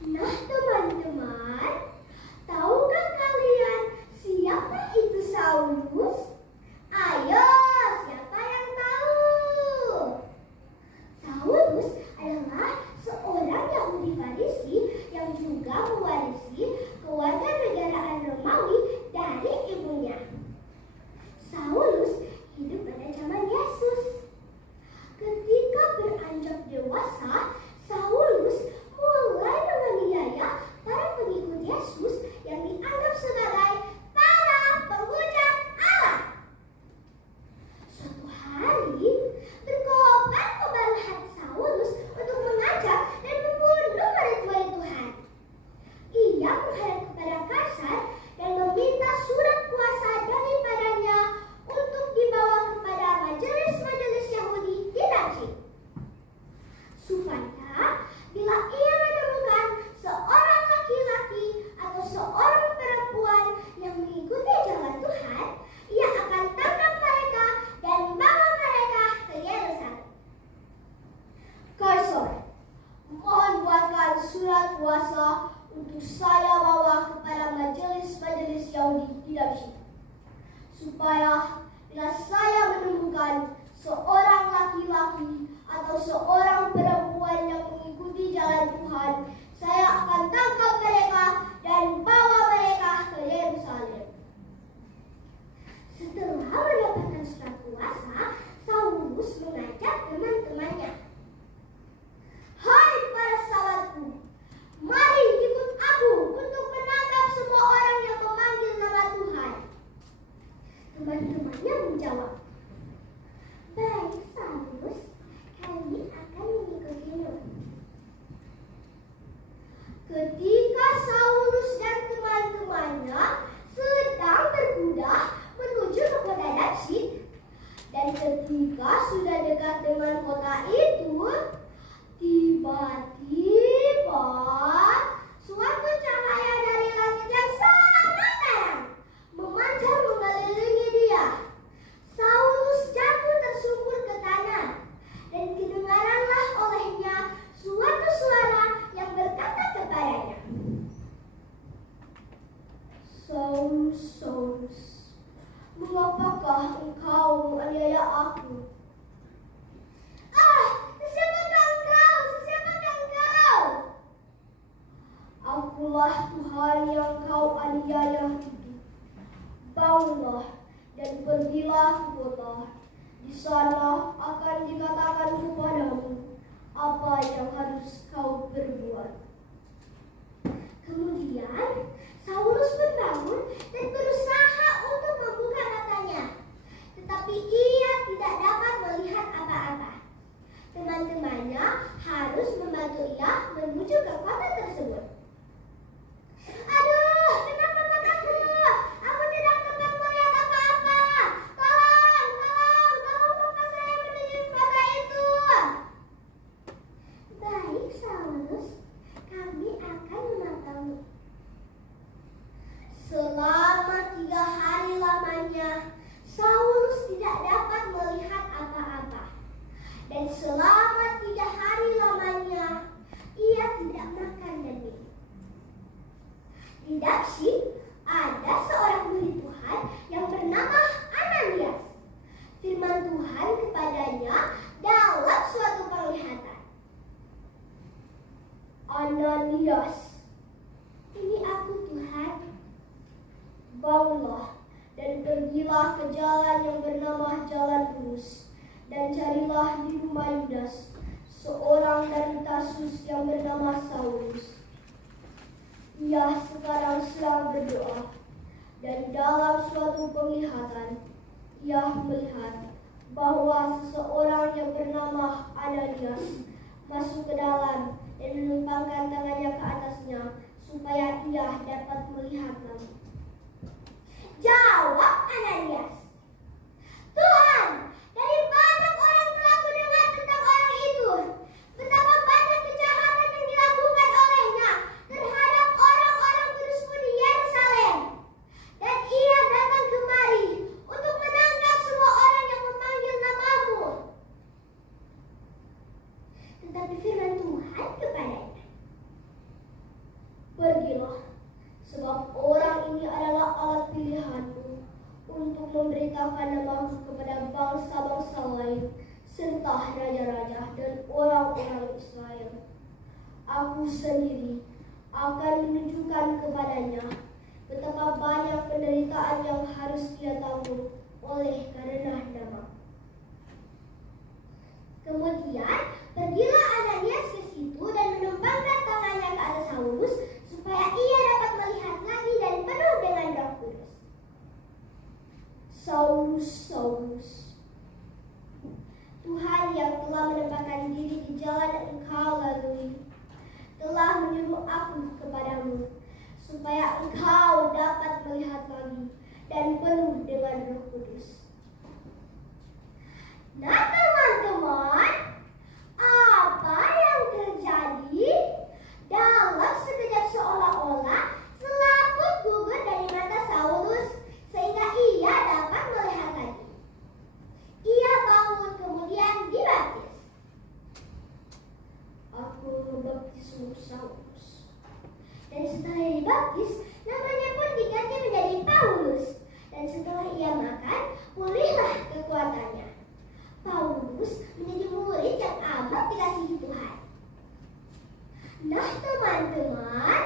Nah teman-teman, tahukah kalian siapa itu Saulus? Ayo, siapa yang tahu? Saulus adalah seorang Yahudi Farisi yang juga mewarisi kewarganegaraan Romawi dari ibunya. Saulus hidup pada zaman Yesus. Ketika beranjak dewasa, Saulus mulai menganiaya para pengikut Yesus yang dianggap sebagai para penghujat Allah. Suatu hari, berkobar-kobarlah hati Saulus untuk mengajak dan membunuh murid-murid Tuhan. Ia menghadap kepada Kaisar dan meminta surat kuasa daripadanya untuk dibawa kepada majelis-majelis Yahudi di Damsyik, supaya bila ia menemukan seorang laki-laki atau seorang perempuan yang mengikuti jalan Tuhan, ia akan tangkap mereka dan bawa mereka ke Yerusalem. Kaisar, mohon buatkan surat kuasa untuk saya bawa kepada majelis-majelis Yahudi di Damsyik, supaya bila saya menemukan seorang laki-laki atau seorang perempuan yang mengikuti jalan Tuhan, saya akan tangkap mereka dan bawa mereka ke Yerusalem. Setelah mendapatkan surat kuasa, Saulus mengajak teman-temannya. Hai para sahabatku, mari ikut aku untuk menangkap semua orang yang memanggil nama Tuhan. Teman-temannya menjawab, baik Saulus, kami akan mengikutimu. Ketika Saulus dan teman-temannya sedang berkuda menuju ke kota Damsyik, dan ketika sudah dekat dengan kota itu, tiba-tiba suatu cahaya dari langit yang sangat terang memancar mengelilingi dia. Saulus jatuh tersungkur ke tanah, dan kedengaranlah olehnya suatu suara yang berkata kepadanya, Saulus, Saulus, mengapakah engkau menganiaya aku? Siapakah engkau? Akulah Tuhan yang kau aniaya itu. Bangunlah dan pergilah ke kota. Di sana akan dikatakan kepadamu apa yang harus kau perbuat. Kemudian Saulus bangun dan berusaha untuk membuka matanya, tetapi ia tidak dapat melihat apa-apa. Teman-temannya harus membantu ia menuju ke kota tersebut. Aduh, kenapa mataku? Aku tidak dapat melihat apa-apa. Tolong buka saya menuju kota itu. Baik, Saulus, kami akan memantaumu. Selama 3 hari lamanya, Saulus tidak dapat melihat apa-apa. Dan selama 3 hari lamanya, ia tidak makan dan minum. Di Damsyik ada seorang murid Tuhan yang bernama Ananias. Firman Tuhan kepadanya dalam suatu penglihatan. Ananias, ini aku Tuhan. Bangunlah dan pergilah ke jalan yang bernama Jalan Lurus, dan carilah di rumah Yudas seorang dari Tarsus yang bernama Saulus. Ia sekarang sedang berdoa, dan dalam suatu penglihatan ia melihat bahwa seseorang yang bernama Ananias masuk ke dalam dan menumpangkan tangannya ke atasnya supaya ia dapat melihat lagi. Jawab Ananias, Tuhan, dari banyak orang telah mendengar tentang orang itu, betapa banyak kejahatan yang dilakukan olehnya terhadap orang-orang kudus-Mu di Yerusalem. Dan ia datang kemari untuk menangkap semua orang yang memanggil nama-Mu. Tetapi firman Tuhan kepadanya, Pergilah, sebab orang ini adalah alat pilihanmu untuk memberitakan namaku kepada bangsa-bangsa lain, serta raja-raja dan orang-orang Israel. Aku sendiri akan menunjukkan kepadanya betapa banyak penderitaan yang harus dia tanggung oleh karena nama. Kemudian pergilah Ananias ke situ dan menumpangkan tangannya ke atas Saulus supaya ia dapat melihat lagi dan penuh dengan Roh Kudus. Saulus, Saulus, Tuhan yang telah menempatkan diri di jalan yang engkau lalui telah menyuruh aku kepadamu supaya engkau dapat melihat lagi dan penuh dengan Roh Kudus. Nah teman-teman, apa yang terjadi? Dalam sekejap seolah-olah selaput gugur dari mata Saulus sehingga ia dapat melihat lagi. Ia bangun kemudian dibaptis. Aku membaptismu Saulus. Dan setelah dibaptis, namanya pun diganti menjadi Paulus. Dan setelah ia makan, pulihlah kekuatannya. Paulus menjadi murid yang amat dikasihi Tuhan. Nah teman-teman,